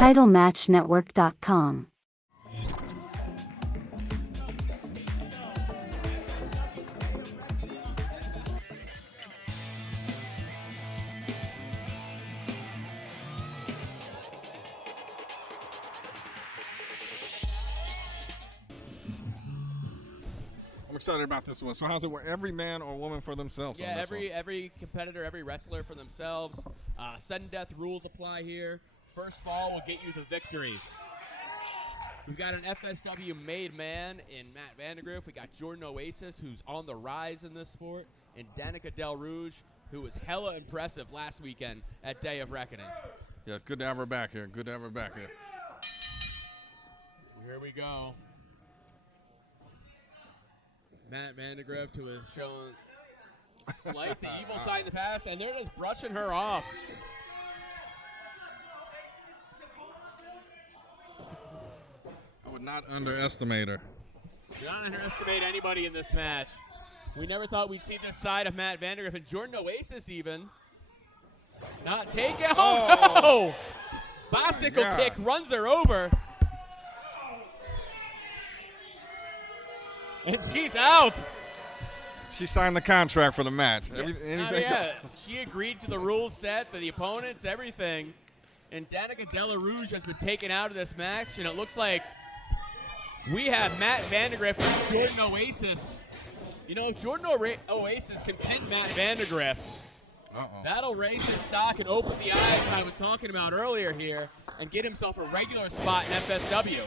TitleMatchNetwork.com. I'm excited about this one. So how's it work? Every man or woman for themselves? Yeah, on this one? every competitor, every wrestler for themselves. Sudden death rules apply here. First fall will get you the victory. We've got an FSW made man in Matt Vandergriff. We got Jordan Oasis, who's on the rise in this sport, and Danika Della Rouge, who was hella impressive last weekend at Day of Reckoning. Yeah, it's good to have her back here. Good to have her back here. Here we go. Matt Vandergriff, who has shown slight the evil side in the past, and they're just brushing her off. I would not underestimate her. Do not underestimate anybody in this match. We never thought we'd see this side of Matt Vandergriff, and Jordan Oasis even. Not taken. Oh, no! Bicycle kick runs her over. And she's out. She signed the contract for the match. Yeah. She agreed to the rules set, to the opponents, everything. And Danika Della Rouge has been taken out of this match, and it looks like we have Matt Vandergriff and Jordan Oasis. You know, if Jordan Oasis can pin Matt Vandergriff, that'll raise his stock and open the eyes that I was talking about earlier here and get himself a regular spot in FSW.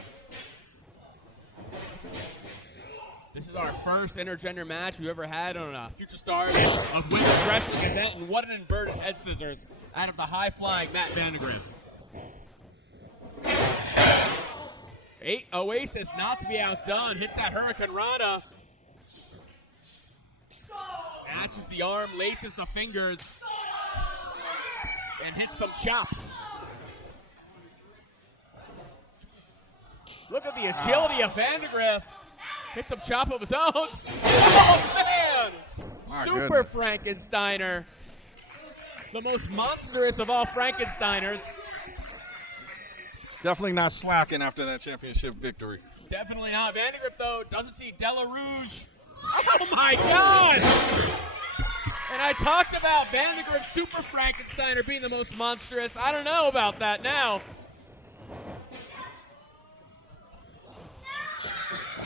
This is our first intergender match we've ever had on a Future Stars of Women's Wrestling event, and what an inverted head scissors out of the high-flying Matt Vandergriff. Oasis not to be outdone, hits that Hurricane Rana. Snatches the arm, laces the fingers, and hits some chops. Look at the agility of Vandergriff. Hit some chop of his own. Oh, man! Super Frankensteiner. The most monstrous of all Frankensteiners. Definitely not slacking after that championship victory. Definitely not. Vandergriff, though, doesn't see Della Rouge. Oh, my God! And I talked about Vandergriff Super Frankensteiner being the most monstrous. I don't know about that now.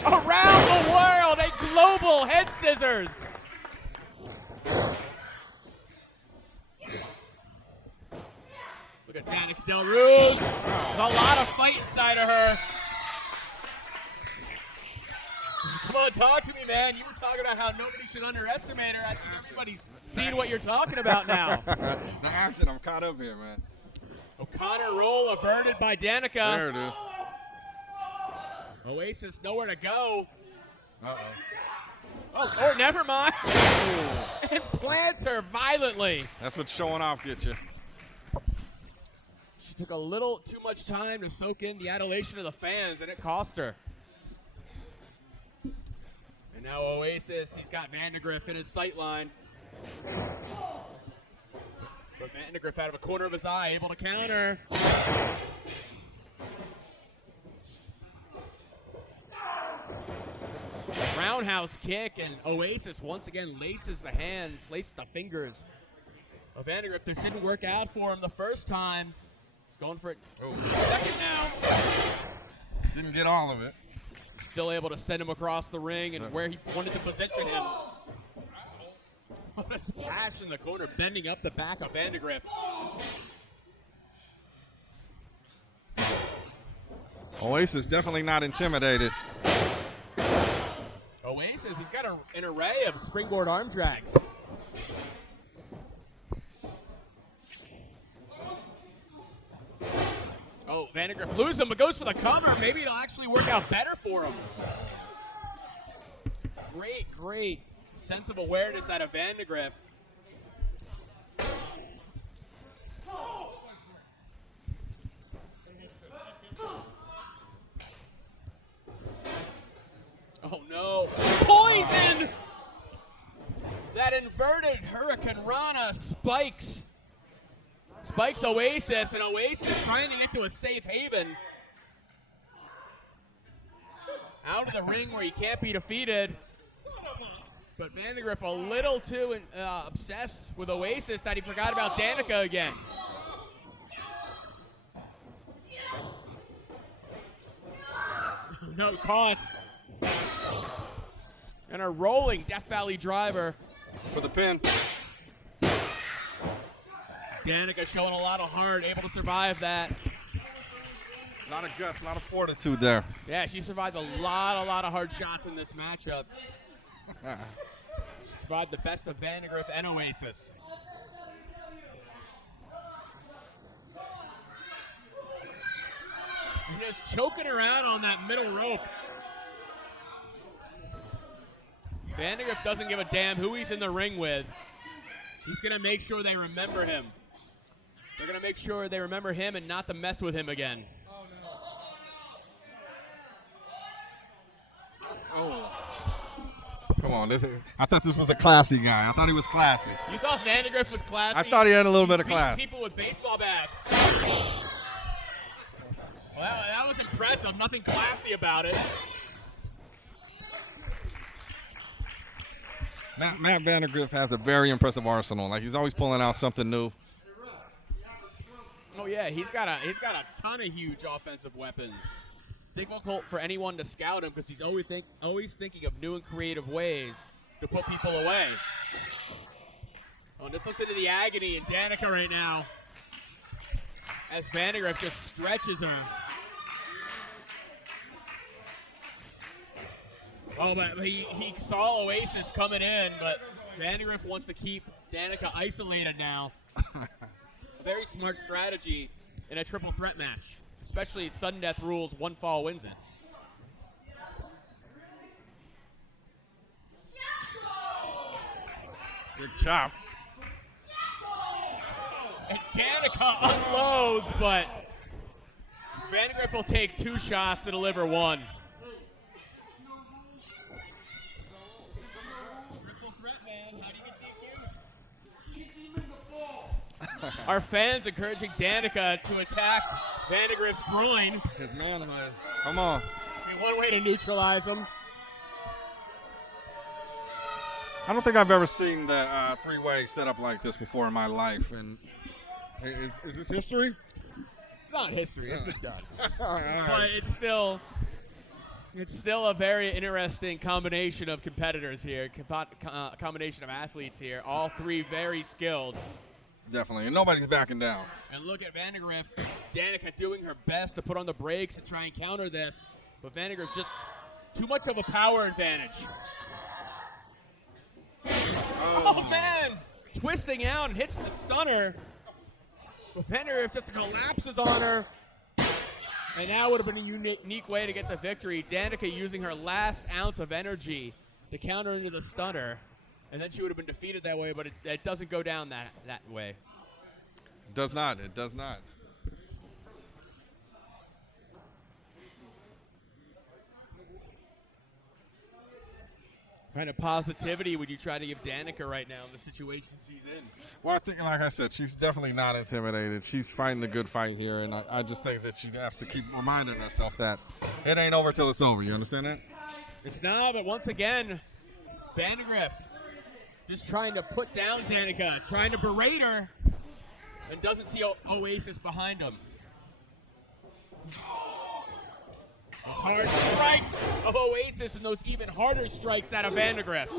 Around the world, a global head scissors. Look at Danika Della Rouge. There's a lot of fight inside of her. Come on, talk to me, man. You were talking about how nobody should underestimate her. I think everybody's seen what you're talking about now. The action, I'm caught up here, man. O'Connor roll averted by Danika. There it is. Oasis nowhere to go. Oh, never mind. And plants her violently. That's what showing off gets you. She took a little too much time to soak in the adulation of the fans, and it cost her. And now Oasis, he's got Vandergriff in his sight line. But Vandergriff out of a corner of his eye, able to counter. Roundhouse kick, and Oasis once again laces the hands, laces the fingers of Vandergriff. This didn't work out for him the first time. He's going for it second now. Didn't get all of it. Still able to send him across the ring and where he wanted to position him. What a splash in the corner, bending up the back of Vandergriff. Oasis definitely not intimidated. Oasis has got an array of springboard arm drags. Oh, Vandergriff loses him, but goes for the cover. Maybe it'll actually work out better for him. Great sense of awareness out of Vandergriff. Oh no, poison! That inverted Hurricane Rana spikes spikes Oasis, and Oasis trying to get to a safe haven. Out of the ring where he can't be defeated. But Vandergriff a little too obsessed with Oasis that he forgot about Danika again. No, caught. And a rolling Death Valley driver. For the pin. Danika showing a lot of heart, able to survive that. A lot of guts, a lot of fortitude there. Yeah, she survived a lot of hard shots in this matchup. She survived the best of Vandagriff and Oasis. And just choking her out on that middle rope. Vandagriff doesn't give a damn who he's in the ring with. He's going to make sure they remember him. They're going to make sure they remember him and not to mess with him again. Oh. Come on, I thought this was a classy guy. I thought he was classy. You thought Vandergriff was classy? I thought he had a little bit of class. People with baseball bats. Well, that was impressive. Nothing classy about it. Matt Vandergriff has a very impressive arsenal. Like, he's always pulling out something new. Oh yeah, he's got a ton of huge offensive weapons. It's difficult for anyone to scout him because he's always thinking of new and creative ways to put people away. Oh, just listen to the agony in Danika right now as Vandergriff just stretches her. Oh, but he saw Oasis coming in, but Vandergriff wants to keep Danika isolated now. A very smart strategy in a triple threat match, especially sudden death rules, one fall wins it. Good chop. And Danika unloads, but Vandergriff will take 2 shots to deliver 1. Our fans encouraging Danika to attack Vandagriff's groin. His manhood. Come on. I mean, one way to neutralize him. I don't think I've ever seen the three-way set up like this before in my life. And is this history? It's not history. It's been done. Right. But it's still a very interesting combination of competitors here, combination of athletes here. All 3 very skilled. Definitely, and nobody's backing down. And look at Vandergriff. Danika doing her best to put on the brakes and try and counter this. But Vandergriff just too much of a power advantage. Oh, man! Twisting out and hits the stunner. But Vandergriff just collapses on her. And that would have been a unique way to get the victory. Danika using her last ounce of energy to counter into the stunner. And then she would have been defeated that way, but it doesn't go down that way. It does not. It does not. What kind of positivity would you try to give Danika right now in the situation she's in? Well, I think, like I said, she's definitely not intimidated. She's fighting a good fight here, and I just think that she has to keep reminding herself that it ain't over till it's over. You understand that? It's not, but once again, Vandagriff just trying to put down Danika, trying to berate her, and doesn't see Oasis behind him. Those hard strikes of Oasis and those even harder strikes out of Vandagriff.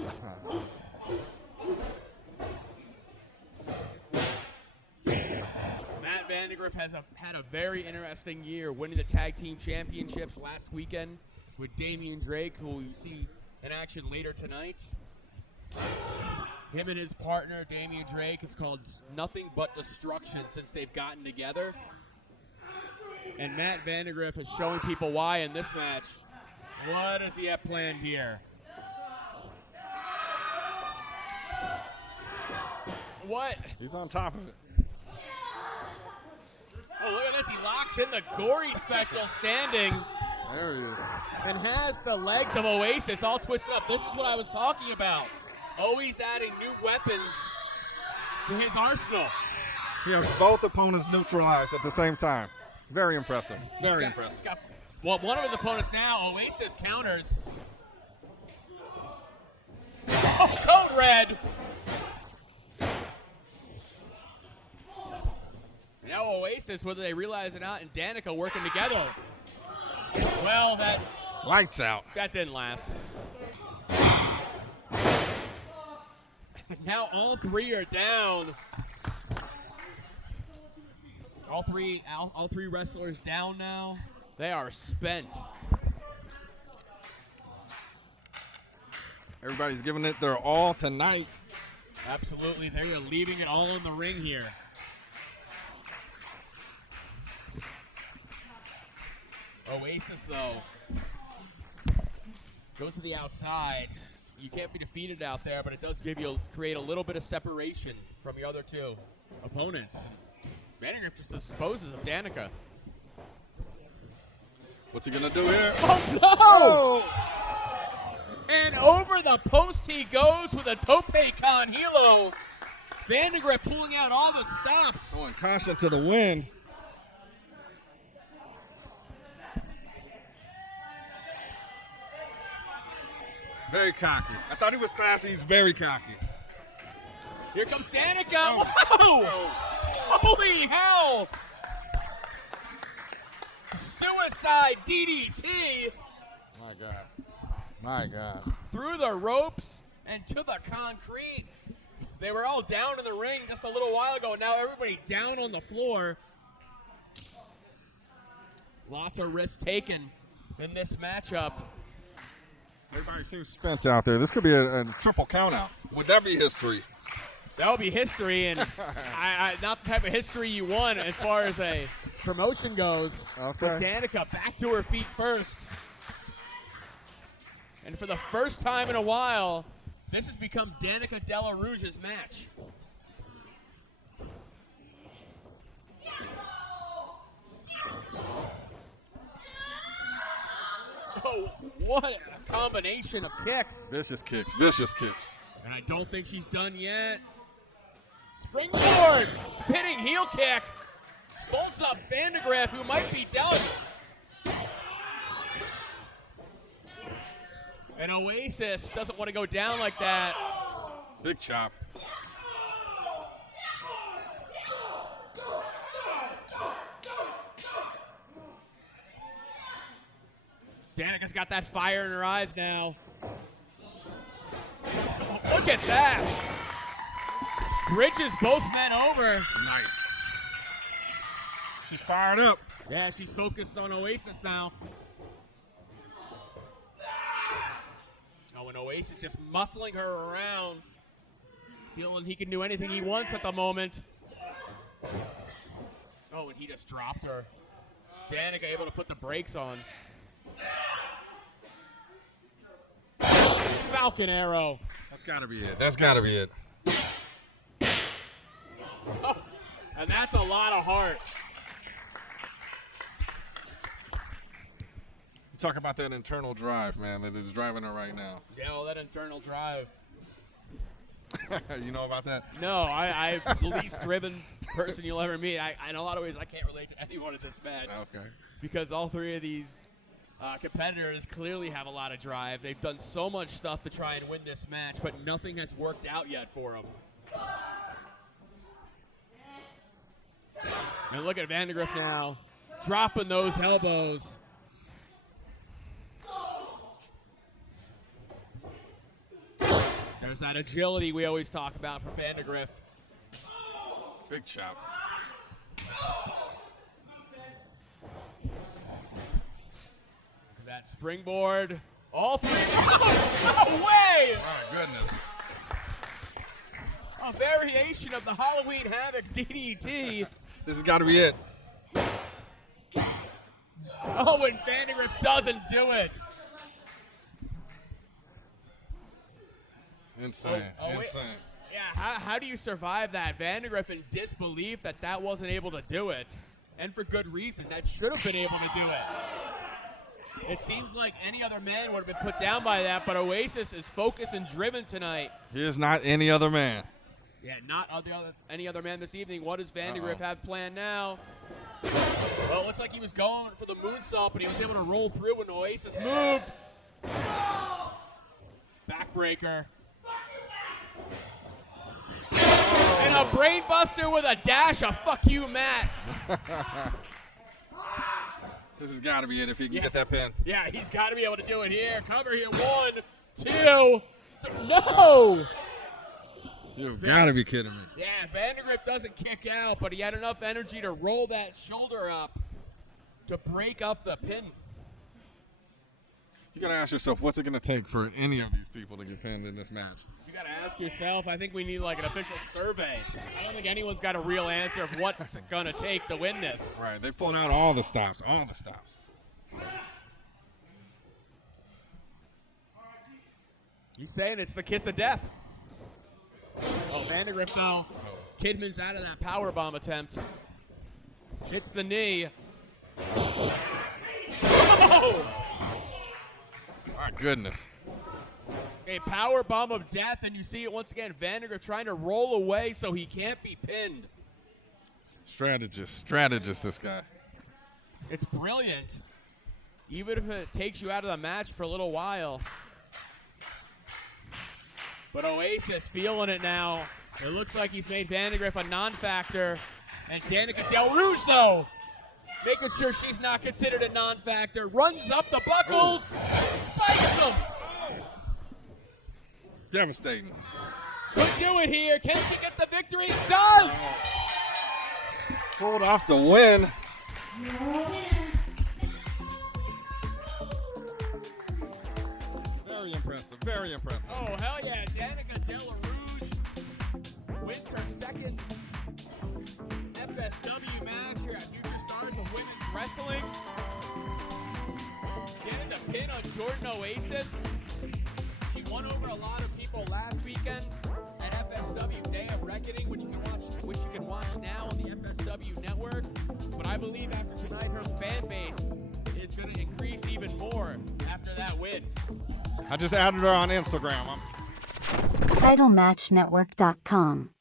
Matt Vandagriff has had a very interesting year, winning the tag team championships last weekend with Damian Drake, who we see in action later tonight. Him and his partner, Damian Drake, have called Nothing But Destruction since they've gotten together. And Matt Vandagriff is showing people why in this match. What does he have planned here? What? He's on top of it. Oh, look at this. He locks in the gory special standing. There he is. And has the legs of Oasis all twisted up. This is what I was talking about. Always adding new weapons to his arsenal. He has both opponents neutralized at the same time. Very impressive. Very impressive. Well, one of his opponents now, Oasis, counters. Oh, code red. Now Oasis, whether they realize it or not, and Danika working together. Well, that Lights out. That didn't last. Now all three are down. All three wrestlers down now. They are spent. Everybody's giving it their all tonight. Absolutely, they are leaving it all in the ring here. Oasis, though, goes to the outside. You can't be defeated out there, but it does create a little bit of separation from the other two opponents. Vandergriff just disposes of Danika. What's he gonna do here? Oh no! And over the post he goes with a tope con hilo. Vandagriff pulling out all the stops. Going caution to the wind. Very cocky. I thought he was classy. He's very cocky. Here comes Danika. Whoa! Holy hell! Suicide DDT. My God. My God. Through the ropes and to the concrete. They were all down in the ring just a little while ago. Now everybody down on the floor. Lots of risks taken in this matchup. Everybody seems spent out there. This could be a triple countout. Would that be history? That would be history, and not the type of history you want as far as a promotion goes. Okay. But Danika back to her feet first. And for the first time in a while, this has become Danika Della Rouge's match. Oh, what a combination of kicks. Vicious kicks. Vicious kicks. And I don't think she's done yet. Springboard! Spinning heel kick. Folds up Vandagriff, who might be done. And Oasis doesn't want to go down like that. Big chop. Danika's got that fire in her eyes now. Oh, look at that. Bridges both men over. Nice. She's fired up. Yeah, she's focused on Oasis now. Oh, and Oasis just muscling her around. Feeling he can do anything he wants at the moment. Oh, and he just dropped her. Danika able to put the brakes on. Falcon arrow. That's got to be it. That's got to be it. Oh, and that's a lot of heart. You talk about that internal drive, man, that is driving her right now. Yeah, well, that internal drive. You know about that? No, I'm the least driven person you'll ever meet. In a lot of ways, I can't relate to anyone in this match. Okay. Because all three of these competitors clearly have a lot of drive. They've done so much stuff to try and win this match, but nothing has worked out yet for them. And look at Vandergriff now, dropping those elbows. There's that agility we always talk about for Vandergriff. Big chop. That springboard. All three. No way! My goodness. A variation of the Halloween Havoc DDT. This has got to be it. Oh, and Vandergriff doesn't do it. Insane. Insane. Yeah, how do you survive that? Vandergriff in disbelief that wasn't able to do it. And for good reason. That should have been able to do it. It seems like any other man would have been put down by that, but Oasis is focused and driven tonight. He is not any other man. Yeah, not any other man this evening. What does Vandergriff have planned now? Well, it looks like he was going for the moonsault, but he was able to roll through when Oasis moved. Backbreaker. And a brainbuster with a dash of fuck you, Matt. This has got to be it if he can get that pin. Yeah, he's got to be able to do it here. Cover here. 1, 2, 3. No! You've got to be kidding me. Yeah, Vandergriff doesn't kick out, but he had enough energy to roll that shoulder up to break up the pin. You got to ask yourself, what's it going to take for any of these people to get pinned in this match? You got to ask yourself. I think we need like an official survey. I don't think anyone's got a real answer of what it's going to take to win this. Right, they pulled out all the stops, He's saying it's the kiss of death. Oh, Vandergriff though. Kidman's out of that powerbomb attempt. Hits the knee. Oh! My goodness. A powerbomb of death, and you see it once again. Vandergriff trying to roll away so he can't be pinned. Strategist, this guy. It's brilliant. Even if it takes you out of the match for a little while. But Oasis feeling it now. It looks like he's made Vandergriff a non-factor. And Danika Della Rouge, though, making sure she's not considered a non-factor. Runs up the buckles, spikes him. Devastating. Could do it here. Can she get the victory? Does! Pulled off the win. Very impressive. Oh, hell yeah. Danika Della Rouge wins her second FSW match here at Future Stars of Women's Wrestling. Getting the pin on Jordan Oasis. She won over a lot of people last weekend at FSW Day of Reckoning, which you can watch now on the FSW network. But I believe after tonight, her fan base is going to increase even more after that win. I just added her on Instagram. TitleMatchNetwork.com